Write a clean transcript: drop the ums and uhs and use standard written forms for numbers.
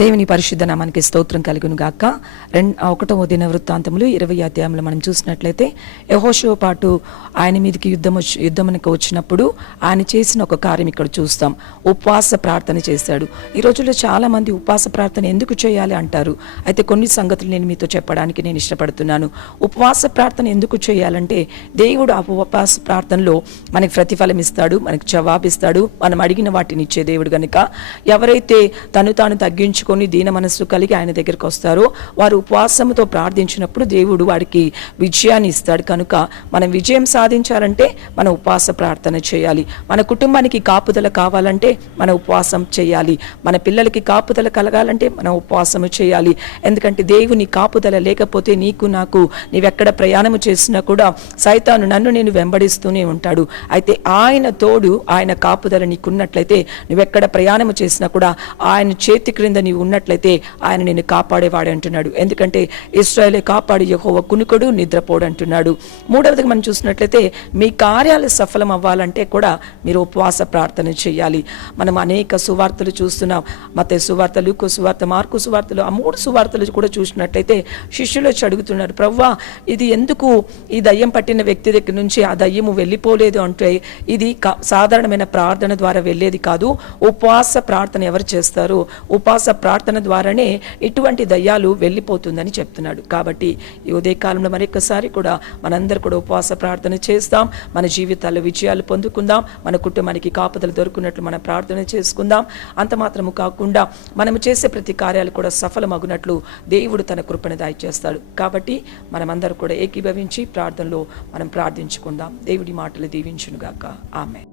దేవుని పరిశుద్ధ నామానికి స్తోత్రం కలుగును గాక. 1వ దినవృత్తాంతములు 20వ అధ్యాయంలో మనం చూసినట్లయితే యెహోషువపాటు ఆయన మీదకి యుద్ధమునకు వచ్చినప్పుడు ఆయన చేసిన ఒక కార్యం ఇక్కడ చూస్తాం. ఉపవాస ప్రార్థన చేశాడు. ఈ రోజుల్లో చాలా మంది ఉపవాస ప్రార్థన ఎందుకు చేయాలి అంటారు. అయితే కొన్ని సంగతులు నేను మీతో చెప్పడానికి నేను ఇష్టపడుతున్నాను. ఉపవాస ప్రార్థన ఎందుకు చేయాలంటే దేవుడు ఆ ఉపవాస ప్రార్థనలో మనకి ప్రతిఫలం ఇస్తాడు, మనకి జవాబిస్తాడు, మనం అడిగిన వాటిని ఇచ్చే దేవుడు గనుక ఎవరైతే తను తాను తగ్గించుకొని దీన మనస్సు కలిగి ఆయన దగ్గరికి వస్తారో వారు ఉపవాసంతో ప్రార్థించినప్పుడు దేవుడు వాడికి విజయాన్ని ఇస్తాడు. కనుక మనం విజయం సాధించాలంటే మన ఉపవాస ప్రార్థన చేయాలి. మన కుటుంబానికి కాపుదల కావాలంటే మన ఉపవాసం చేయాలి. మన పిల్లలకి కాపుదల కలగాలంటే మనం ఉపవాసము చేయాలి. ఎందుకంటే దేవుని కాపుదల లేకపోతే నీకు నాకు నీవెక్కడ ప్రయాణము చేసినా కూడా సైతాను నన్ను నేను వెంబడిస్తూనే ఉంటాడు. అయితే ఆయన తోడు, ఆయన కాపుదల నీకున్నట్లయితే నువ్వెక్కడ ప్రయాణము చేసినా కూడా ఆయన చేతి క్రింద నీవు ఉన్నట్లయితే ఆయన నిన్ను కాపాడేవాడు అంటున్నాడు. ఎందుకంటే ఇశ్రాయేలే కాపాడు యెహోవా కునుకడు నిద్రపోడు అంటున్నాడు. మూడవదిగా మనం చూసినట్లయితే మీ కార్యాలు సఫలం అవ్వాలంటే కూడా మీరు ఉపవాస ప్రార్థన చేయాలి. మనం అనేక సువార్తలు చూస్తున్నాం. మత్తయి సువార్త, లూకా సువార్త, మార్కు సువార్తలు, ఆ 3 సువార్తలు కూడా చూసినట్లయితే శిష్యులు వచ్చి అడుగుతున్నారు, ప్రభువా ఇది ఎందుకు ఈ దయ్యం పట్టిన వ్యక్తి దగ్గర నుంచి ఆ దయ్యము వెళ్ళిపోలేదు అంటే ఇది సాధారణమైన ప్రార్థన ద్వారా వెళ్ళేది కాదు. ఉపవాస ప్రార్థన ఎవరు చేస్తారు, ఉపవాస ప్రార్థన ద్వారానే ఇటువంటి దయ్యాలు వెళ్ళిపోతుందని చెప్తున్నాడు. కాబట్టి ఈ ఉదయకాలంలో మరొకసారి కూడా మనందరూ కూడా ఉపవాస ప్రార్థన చేస్తాం. మన జీవితాల్లో విజయాలు పొందుకుందాం. మన కుటుంబానికి కాపుదలు దొరుకున్నట్లు మనం ప్రార్థన చేసుకుందాం. అంత మాత్రము కాకుండా మనము చేసే ప్రతి కార్యాలు కూడా సఫలమగునట్లు దేవుడు తన కృపను దయచేస్తాడు. కాబట్టి మనమందరూ కూడా ఏకీభవించి ప్రార్థనలో మనం ప్రార్థించుకుందాం. దేవుడి మాటలు దీవించునుగాక. ఆమేన్.